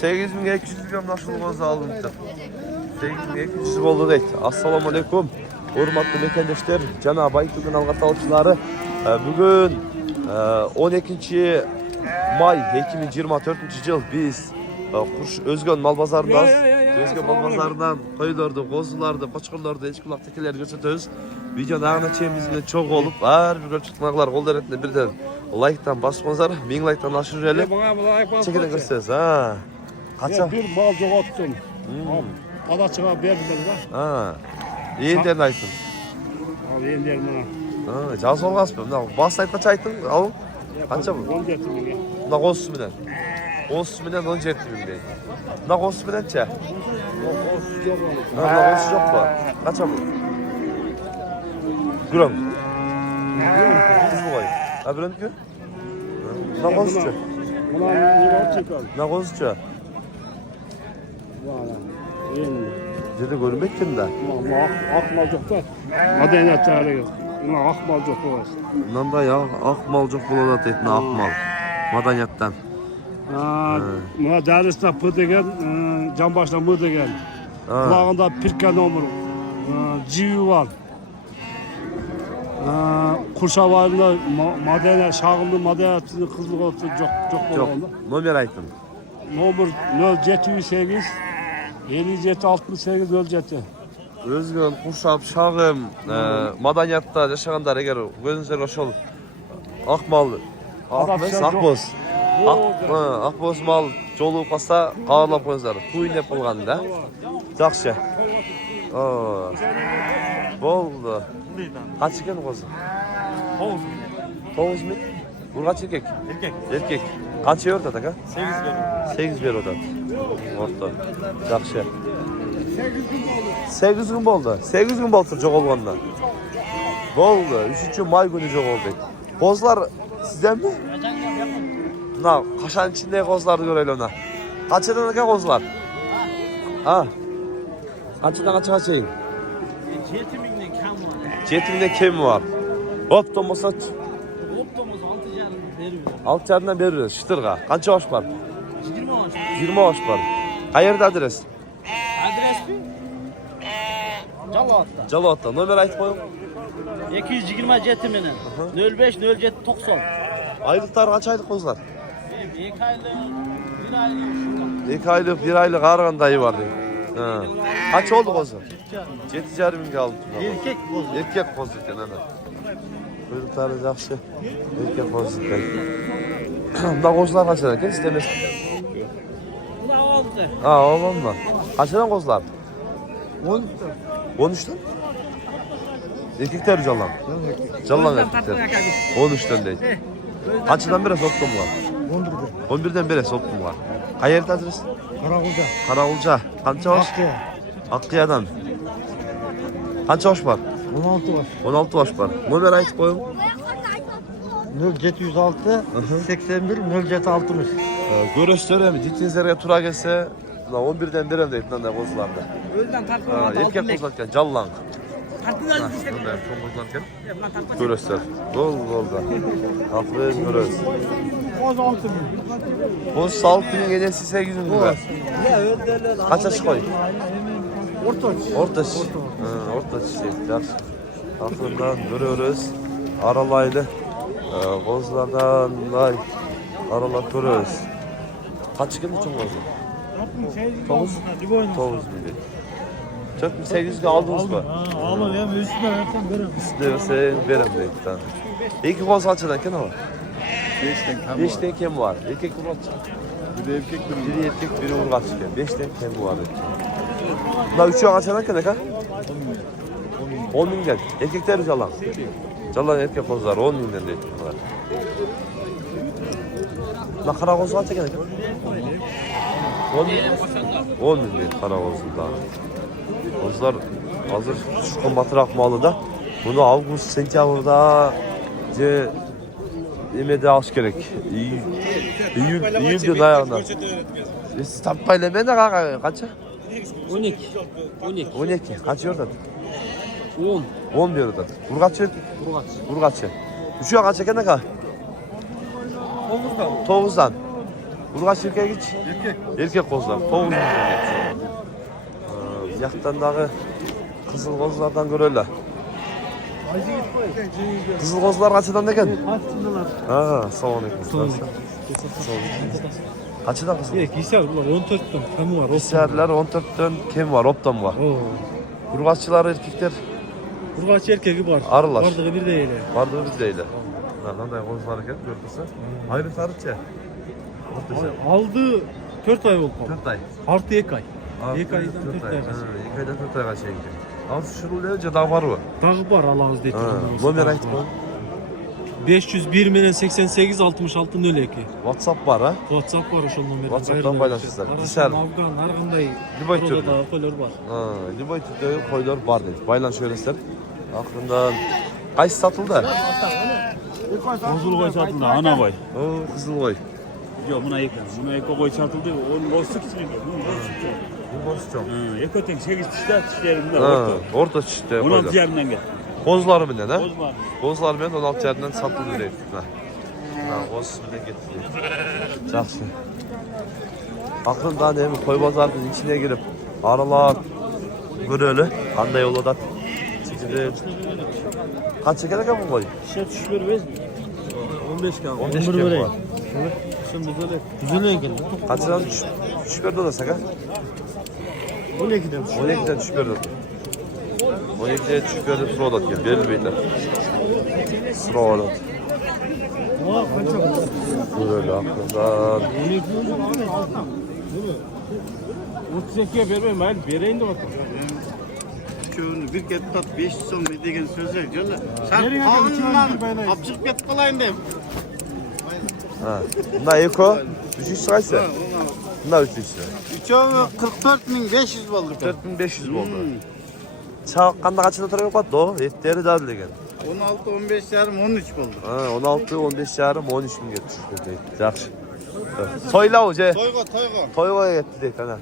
8200 gram nasıl koz alındı. 8200 oldu deydi. Assalamu alaikum. Hurmatlı mekendeşler, Cenab-ı Hak bugün algat alıcıları. Bugün 12 may 2024 yıl biz Özgön mal pazarındayız. Özgön mal pazarından koyulardı, kozulardı, koçkurlardı, eç kulak tekeleri gösteririz. Videonun ağına çeyimizde çok olup, her bir görüştükler kol deretinde birden like'tan basmanızlar, 1000 like'tan aşırı öyle. Çekilin gösteririz. Kaça? Bir mal joğattım. Adaçığa verdiler de. Yeniden aytın. Al yeniden bana. Caz olmaz mı? Basayıp kaç aytın? Al. Kaça bu? 17 bin. Nak olsun bilen. Olsun bilen 17 bin değil. Nak olsun bilen çe? Yok yok. Nak olsun yok mu? Kaça bu? Gram. Kız bu koy. Ha bilen ki? Nak olsun çe? Buna ne çıkar? Nak olsun çe? Valla. Yeni. Dedi görmek kim de? Akmal çok da. Madeniyet tarihi. Buna akmal çok var. Bundan da ya akmal çok buladat etme akmal. Madaniyattan. Buna derisinde pı degen, can başına mı degen. Kulağında pirken omur. Civi var. Kurşavarında madeniyet, şağımlı madeniyetinin kızlık olsun çok Çok. oldu. Nomer aytın. Nomur 0708 57 68 07. Özgün, Kuşap, Şağım, Madaniyatta yaşayanlar eğer gözünüzler oşol Akmal, Akboz. Akboz mal jolu pasta ağırlap koyunuzlar. Kuyun hep olğanda. Жақсы. Boldu. Kaç ekan qo'zi? 9 bin. 9 bin. Bu kaç erkek? Erkek. Qancha yordi aka? 8 berdi. Orta. Yaxshi. 8 gün oldu. 8 gün oldu çok olganda. Oldu. 3. may günü çok oldu. Kozlar sizden mi? Mına kaşan içindeki kozlardı görelim ona. Kaçadan aka kozlar? Kaçadan kaça şeyin? 7000'den kam var. 7000'de kim var? Optom olsa Optomuz 6 jardan veriyor. 6 jardan beririz. Şıtırga. Qancha osh var? 20 oş. 20 osh var. Qayerda adres? Adres mi? Jalatda. Jalatda. Nomer aytib qo'ying. 227 menen. 05 07 90. Aylıklar kaç aylık kozlar? 2 aylık, 1 aylık şundan. 2 aylık, 1 aylık ağırgan dayı var deyim. Kaç oldu kozu? 7,5 binge aldım. Erkek boz. Erkek kozu ekan ana. Kuyrukları yaxshi. Erkek kozu ekan. Bunda kozlar kaçadan ekan istemes? Bu da aldı. Oğlum mu? Kaçadan kozlar? 13'ten. Erkekler callan. Callan erkekler. 13'ten değil. Kaçıdan beri soktum var? 11'den beri soktum var. Qayerda adres? Karagulda. Karagulca. Qancha osh? Akkiya'dan. Qancha osh var? 16 var. 16 osh var. Nomer aytib qo'ying. 0706 81 07 60. Görüştürem, ditinizlerge tura gelse, 11'den berem deydi nanda kozlarda. Özden tartılmadı. Erkek kozlarken callan. Tartılmadı. Nanda çoğun kozlarken görüştür. Gol da. Aferin görüş. Koz 6 bin. Koz 6.000 gelesi 800 bin var. Kaça çıkıyor? Ortaç. Ortaç. Ortaç şey. Yaxşı. Aklından görüyoruz. Aralaylı. Kozlardan aralap görüyoruz. Kaç gün için kozu? 9 bin. 4800'e aldınız mı? Ama ya üstüne versen verem. Üstüne verem deyip tamam. İki koz kaçadan kim var? 5'ten kim var? Erkek urgaç. Biri erkek, biri urgaç iken. 5'ten kim var? Bunlar 3'ü kaçadan kim aka? 10 bin gel. Erkekler calan. Calan erkek kozlar 10 binden deyip bunlar. Bunlar kara koz kaç eken aka? 10 bin değil kara kozunda. Kozlar hazır şu kombatrak malı da. Bunu Ağustos, sentyabrda yemede alış gerek. İyiydi ayağında. Siz tapmayla ben de kaça? 12. 12. Kaç yordan? 10. 10 bir yordan. Burgaç erkek? Burgaç. Üçüye kaç eken ne kadar? 9'dan. Urgaç erkek hiç? Erkek kozlar. 9 milyon geçiyor. Yaktan dağı kızıl kozlardan göreyle. Kızıl kozlar kaçıdan deken? Ha, sağ olun. Kaçıdan kızıl? Giyser var 14'ten kamu var. Serler 14'ten kim var? Optan var. Urgaççılar erkekler Urgaç erkeki var. arılar. Vardığı bir değil. Vardı biz değil. Qanday kozlar ekan gördüsə? Ayrıqlarıca. Aldı 4 ay oldu. 4 ay. Artı 2 ay. 2 aydan 4 ay. 2 aydan 4 ayga çekin. Az şurulunca da var mı? Dağı var Allah'ınız deyip. Nomer aytma. 501 menen 88 66 02. WhatsApp var ha? WhatsApp var şu numarada. WhatsApp'tan paylaşırsınlar. Disar. Afgan, her qanday. Libay türlü. Dağı koylar var. Ha, Libay türlü koylar var dedi. Baylan şöyleser. Aklından qaysı satıldı? Bozul koy satıldı, ana koy. O kızıl koy. Yok buna yakın. Buna eko koy satıldı. Onun boşluk çıkıyor. Bu boş çok. Eko tek 8 tişler tişlerinde. Ha, orta çifte 16 koylar. yerinden gel. Kozları bilen ha? Boz var. Kozlar bilen 16 yerden satıldı deyip. Ha, koz bilen getirdi. Yaxşı. Aklından hem koy bazarının içine girip arılar görölü. Qanday yolu da çekildi. Kaç çeker ekan bu koy? Şet şükür bez. 15 kan. 15 kere var. Şimdi böyle. Güzel ekan. Kaçdan düşük verdi da saka? 12'den. 12'den düşük verdi. 12'den düşük verdi sıra odat gel. Verilmeydiler. Sıra odat. Böyle aklından. 32'ye vermem ben. Vereyim de bakalım. Köyünü bir ket tat 500 so'm degan so'zlar jo'lla. Sen qonundan opchiqib ketib qolayin deb. Ha. Bunda eko. Üçüncüsü kaçsa? Bunda üçüncüsü. Uchovi 44500 bo'ldi. 4500 oldu. Çaqqanda kaçında turib yo'qotdi o? Etleri dadi degan. 16 15 yarim 13 bo'ldi. Ha, 16, 15 yarım, 13 bin getdi deydi. Yaxşı. Soyla o je. To'yga. Toyga getdi deydi ana.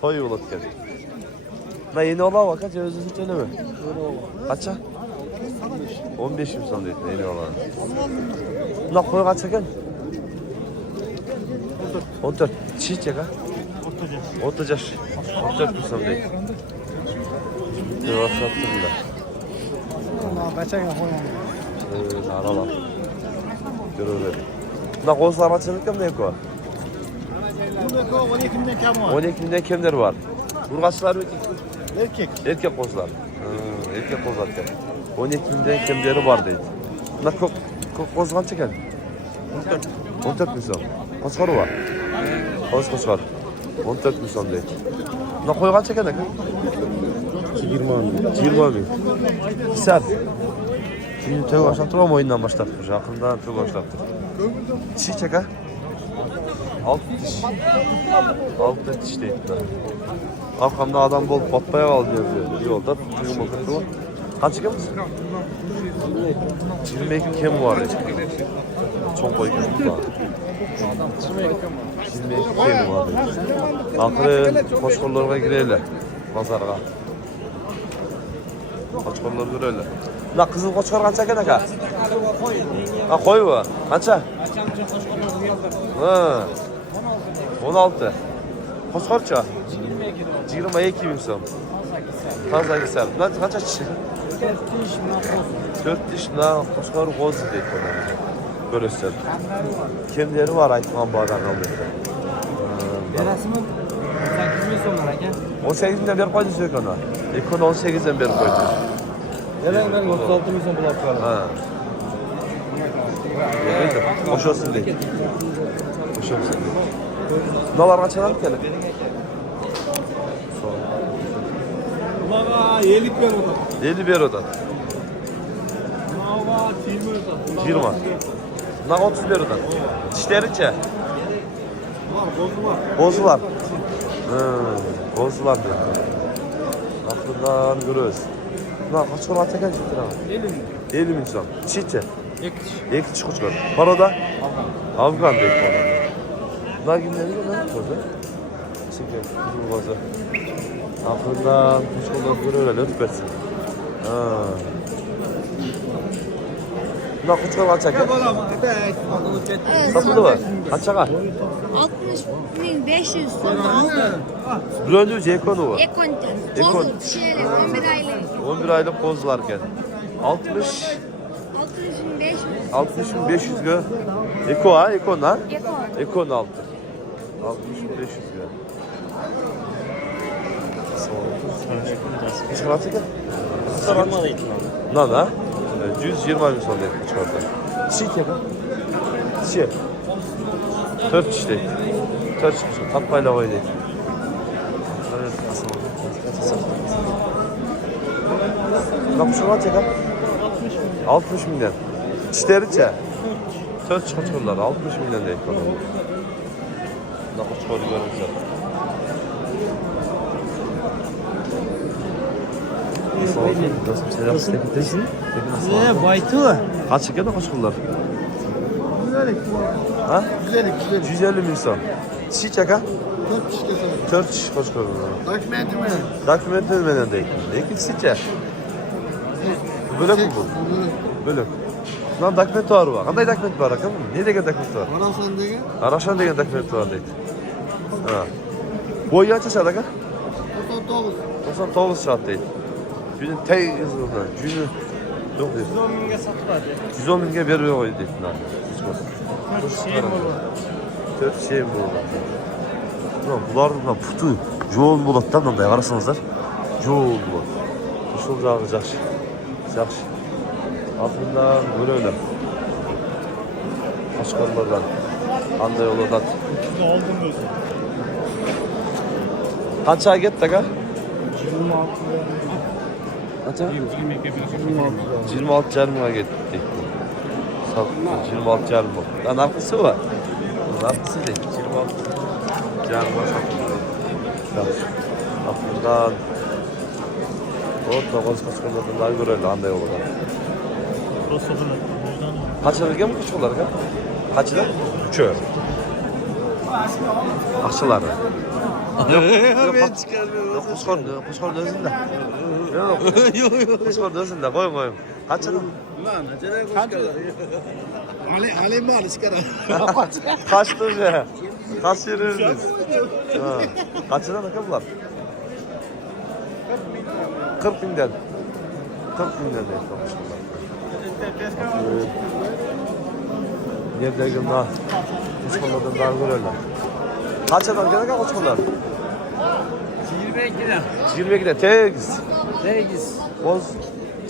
Toy bo'ladi ekan. Buna yeni ola bak kaç özünü söyleme. Kaça? 15 bin son deydi yeni ola. Buna koy kaç ekan? 14. Çiğ çek ha? 14 yaş. 14 bin son deydi. Devam sattırırlar. Aralar. Görürler. Buna kozlar açılık mı ne ko? 12'den kam var. 12 binden kimler var? Urgaçlar mı? Erkek. Erkek kozlar. Erkek kozlar ekan. 12 binden kimleri var deydi. Buna koz qancha ekan? 14 bin son. Qo'chqori var. Qo'chqor. 14 bin son deydi. Buna qo'y qancha ekan aka? 20 bin. Sar. Şimdi tövbe başlattı ama oyundan başlattı. Yakından tövbe başlattı. Çiğ çek ha? 6 diş. 6 diş deydi. Arkamda adam bol patpaya kaldı yazıyor. Yolda tüyüm bakırdı. Kaç kim misin? 22 kim var? Çok koy gözüm var. 22 kim var? Akırı koşkorlarına gireyle. Pazarga. Koçkorlar göreyle. La kızıl koçkor kança ekan aka? Ha koy bu. Kança? Ha. 16. Koçkorça? 22 bin so'm. Taza güzel. Bunlar kança kişi? 4 yaşında koçkor qo'zi deydi bana. Görürsen. Kimleri var aytgan bu adam aldı. Berasimi 8 ming so'mlar aka. 18'den beri koydu sökana. Ekon 18'den beri koydu. Yalanlar 36 ming so'm bo'lib qoldi. Ha. Hoş olsun deydi. Hoş olsun deydi. Bunalar kaçadan geldi? Bunaga 50 ber oda. 50 bir oda. Bunaga 20 oda. 20. Bunaga 30 bir oda. Dişlerince? Bozular. Bozular diyor. Aklından görüyoruz. Buna kaç kadar atacak cidden ama? 50 bin son. Çiçe. Ek çıkış var. Paroda? Afgan deyip ona. Buna günleri mi lan? Burada. Çeker. Kızıl bazı. Aklından kaç kadar görüyorlar. Öp versin. Buna kuçkar kaç çeker? Satıldı mı? Kaç çeker? 60.500 Bröndü Cekonu bu. Ekonten. Ekon. Kozul, şişeli, 11 aylık. 11 aylık kozlarken. 60 60.500. 60.500 gö. Eko ha, Ekon ha? Ekon. Ekon altı. 60.500 gö. Kaç kaç çeker? Lan ha? 120 bin son değil çıkardı. Çiğ kebap. Çiğ. 4 işte. 4 çıkmış. Tatmayla koy değil. Kapışın kaç çeker? 60 milyon. İşleriçe. 4 çıkıyorlar. 60 milyon değil. Nakış koyu görüntüler. Nasıl oldu? Nasıl selam? Ne baytı? Kaç çeker de kaç kullar? Ha? 150 bin son. Çiğ çaka? 4 kişi kaç kullar? Dokümentimi benden değil. İkisi çek. Bölük mü bu? Bölük. Lan doküment var mı? Kanday doküment var akım? Ne degen doküment var? Araşan degen doküment var deydi. Ha. Boyu kaç yaşa da? 99 saat deydi. Günün tey yazılığından. Günü yok deydi. 110 binge satılar. 110 binge veriyor koydu deydi. Dört şey mi bu? Ulan bulardan putu. Joğul bulattan da yarasınızlar. Joğul bulat. Usul dağı jakşı. Jakşı. Altından böyle öyle. Başkanlardan. Anda yolu dat. Kaç ay gitti ka? 26 yarımına gitti. 26 yarım oldu. Lan arkası var. Lan arkası değil. 26 yarıma satıldı. Aklından o 9 kaçırmadan daha görelim anda yolu da. Kaçırırken mi kuş olar ka? Kaçıda? 3'ü. Akçıları. Ben çıkarmıyorum. Kuşkor dözünde. Yok. Kuşkor dözünde. Koyun. Kaç adam? Ali mal çıkar. Kaçtı be. Kaç yürüyoruz biz? Kaç adam akıllar? 40 binden. 40 binden değil. Nerede gün daha? Kuşkorlardan daha görürler. Kaç adam gene kaç kuşkorlar? 22'den. 22'de tegiz. 8. Boz.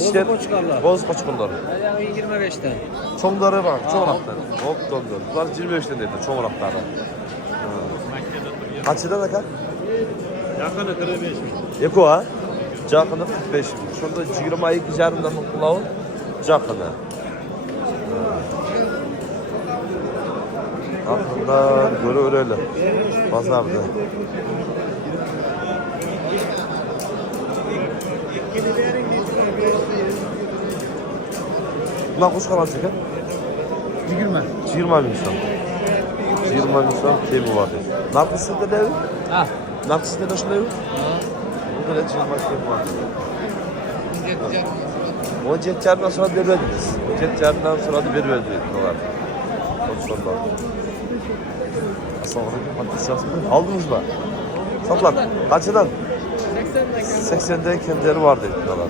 Boz koçkarlar. Boz koçkarlar. Ayağı 25'ten. Çoğunları var, çoğunaklar. Hop dondur. Bunlar 23'ten dedi, çoğunakları. Kaçıda da kal? Yakını 45 mi? Eko ha? Cakını 45 mi? Şurada 22 jarımdan kulağı cakını. Aklından böyle öyle. Pazarda. Bunlar kuş kalan çeker? 20 bin son. 20 bin son temi var dedi. Nakısında ne evi? Ha. Nakısında ne şunda evi? Burada ne 20 temi var dedi. 17 yarından sonra vermediniz. 17 yarından sonra da vermedi dolar. Koçlarlar. Aslan maddesi yazmıyor. Aldınız mı? Satlar. Kaçıdan? 80'de kendileri var dedi dolarda.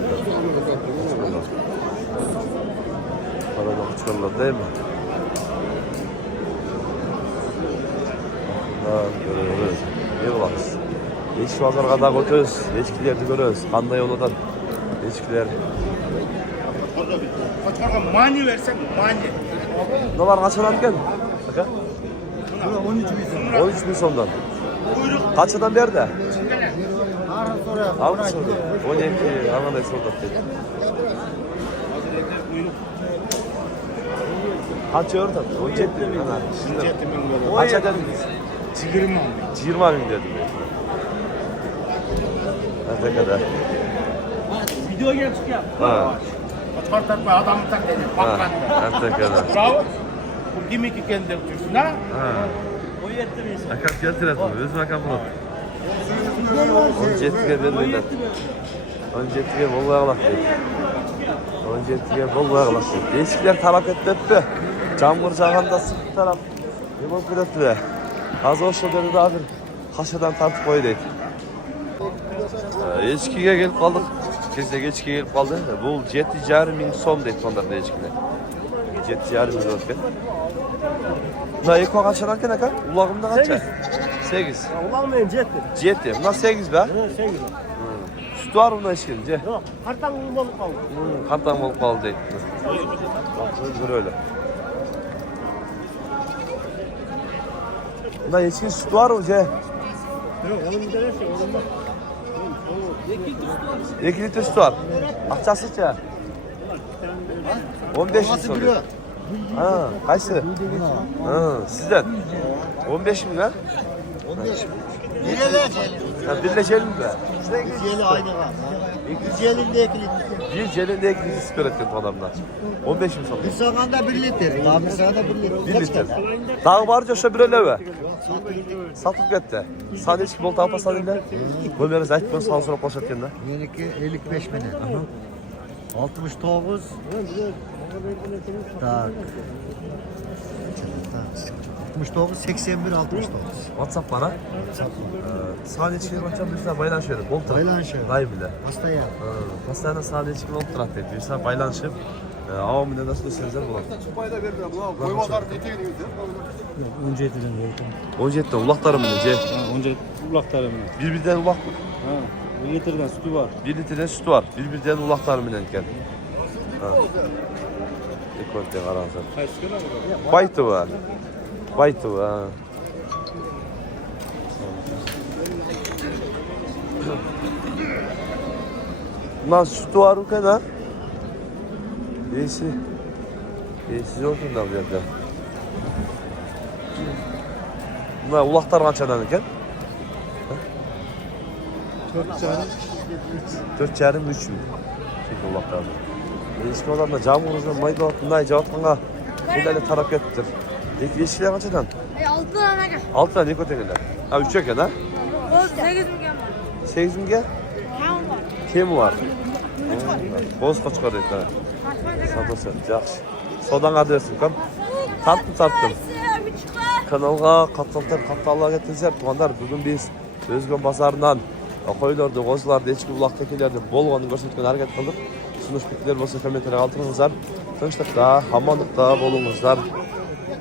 Paradan çıkarlar değil mi? Görüyoruz. İyi olamaz. Eşki pazar kadar götürüyoruz. Eşkileri görüyoruz. Kanday yoldan. Eşkiler. Kaçarga mani versen mani. Dolar kaç olan gel? Bakın. 13 bin sondan. Kaç adam nerede? Al sordu. 12 anladay sordu dedi. Kaç orada? 17 bin ana. Şimdi kaç adam biz? 20 bin dedim. Ne kadar? Video gel çık ya. Ha. Kaçartak be adamı tak dedi. Ha. Bakkan. Ne kadar? Bravo. Bu kimi ki kendi tutuyorsun ha? Ha. O yetti mi? Akap getirelim. Öz makam bunu. 17'ye vermeyler. 17'ye vallahi Allah dedi. 17'ye bol koyalası. Eskiler taraf etmepti. Camur jağanda sıkı taraf. Ne bol kırıttı. Az olsa dedi daha bir kaşadan tartıp koy deydi. Eskiye gelip kaldık. Kezde eskiye gelip kaldı. Bu 7,5 ming so'm deydi onlarda eskiler. 7,5 ming olurken. Buna eko kaçan eken aka? Ulağımda kaça? 8. Ulan benim jet. 7. Buna 8 be. Şey gibi. Sütü var bunda eşkince. Yok, kartan bulmalık kaldı. Kartan olup kaldı deydi. Bak öyle. Bunda eşkin sütü var mı? Yok, onun bir tane şey, onun bak. 2 litre sütü var. Akçası çay. 15 litre oluyor. Ha, kaçtı? Ha, sizden. 15 mi lan? Ha, birleşelim mi be? Yeli aynı var. Yüzyelinde 2 litre. Bir celinde ekli süper etkin bu adamlar. 15 mi sanıyor? Bir sokanda 1 litre. Daha bir sokanda 1 litre. 1 litre. Daha varca şu bir öyle be. Satıp gitti. Sadece hiç bol tapa sadıyla. Bu biraz ayıp ben sağa sola koşat kendine. Yeniki 55 mene. 69. Tak. 69 81 69. WhatsApp bana. Sadece içki bakacağım bir tane baylanışıyorum. Bol taraf. Baylanışıyorum. Dayı bile. Hasta ya. Hastanede sadece içki bol taraf dedi. Bir tane baylanışıp. Avamında nasıl desenizer bulalım. Onca etinden böyle. 17'de ulaklarım önce. Onca ulaklarım. Birbirden ulak. Ha. 1 litreden sütü var. 1 litreden sütü var. Birbirden ulaklarım önce. Dekolte karanzar. Kaç kilo var? Baytı var. Baytı var. Lan sütü var o kadar. Neyse. Neyse olsun da bu yerde. Bunlar ulaklar kaçadan iken? 4 çarım 3 mü? Şey ulaklar. Eski odamda cam vuruzdan mayda altında cevaptığına böyle taraf ettir. Yeşiller kaçadan? Altın ana. 6 tane nikotinler. Ha 3 eken ha? O 8 mi geldi? 8 mi gel? Tamam var. Kim var? Boz kaç kadar etler. Satılsın. Yaxşı. Sodan adresin kan. Tarttım. Kanalga katıllar getirsizler. Tuğanlar bugün biz Özgün Bazarından koyularda, qo'zlarda, echki buloq tekelarda bo'lganini ko'rsatgan harakat qildik. Tushunishliklar bo'lsa kommentariyga qoldiringizlar. Tinchlikda, omonlikda bo'lingizlar.